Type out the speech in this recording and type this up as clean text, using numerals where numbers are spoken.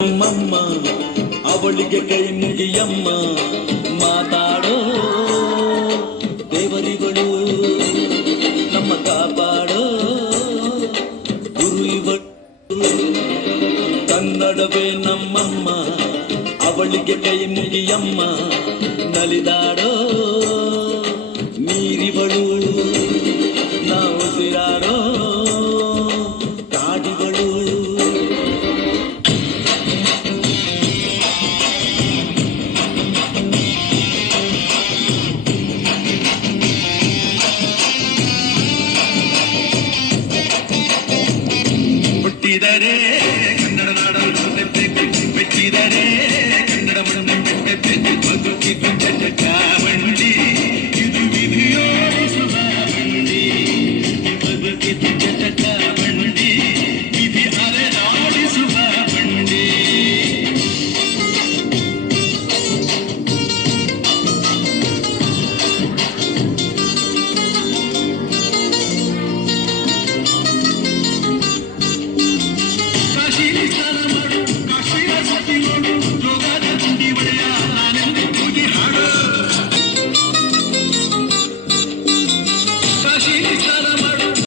ನಮ್ಮಮ್ಮ ಅವಳಿಗೆ ಕೈ ಮುಗಿಯಮ್ಮ ಮಾತಾಡೋ ದೇವರಿಗಳು ನಮ್ಮ ಕಾಪಾಡೋ ಗುರು ಇವಳು ಕನ್ನಡವೇ ನಮ್ಮಮ್ಮ ಅವಳಿಗೆ ಕೈ ಮುಗಿಯಮ್ಮ ನಲಿದಾಡೋ